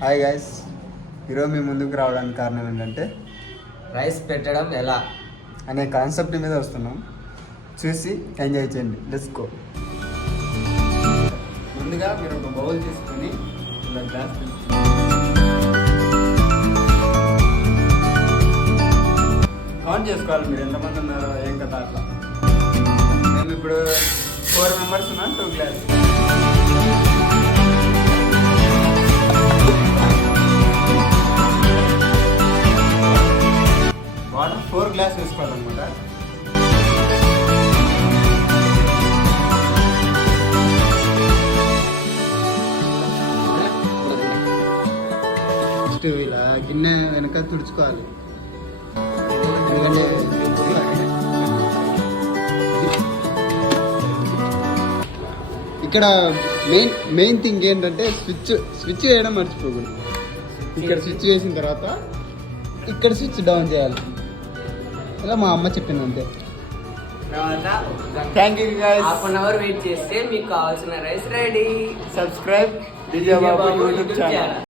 Hi guys, ఈరోజు మీ ముందుకు రావడానికి కారణం ఏంటంటే రైస్ పెట్టడం ఎలా అనే కాన్సెప్ట్ మీద వస్తున్నాం. చూసి ఎంజాయ్ చేయండి. Let's go. ముందుగా మీరు ఒక బౌల్ తీసుకొని ఇలా గ్లాస్ కౌంట్ చేసుకోవాలి మీరు ఎంతమంది ఉన్నారో ఏం కదా అట్లా. మేము ఇప్పుడు 4 మెంబర్స్ ఉన్నాం. 2 గ్లాస్ వాటర్ 4 గ్లాస్ వేసుకోవాలన్నమాట. ఫస్ట్ ఇలా గిన్నె వెనక తుడుచుకోవాలి. ఎందుకంటే ఇక్కడ మెయిన్ థింగ్ ఏంటంటే స్విచ్ వేయడం మర్చిపోకూడదు. ఇక్కడ స్విచ్ వేసిన తర్వాత ఇక్కడ స్విచ్ డౌన్ చేయాలి. ఇలా మా అమ్మ చెప్పింది అంతే. Thank you guys. ½ hour wait చేస్తే మీకు కావాల్సిన rice ready. Subscribe Vijayababu YouTube channel.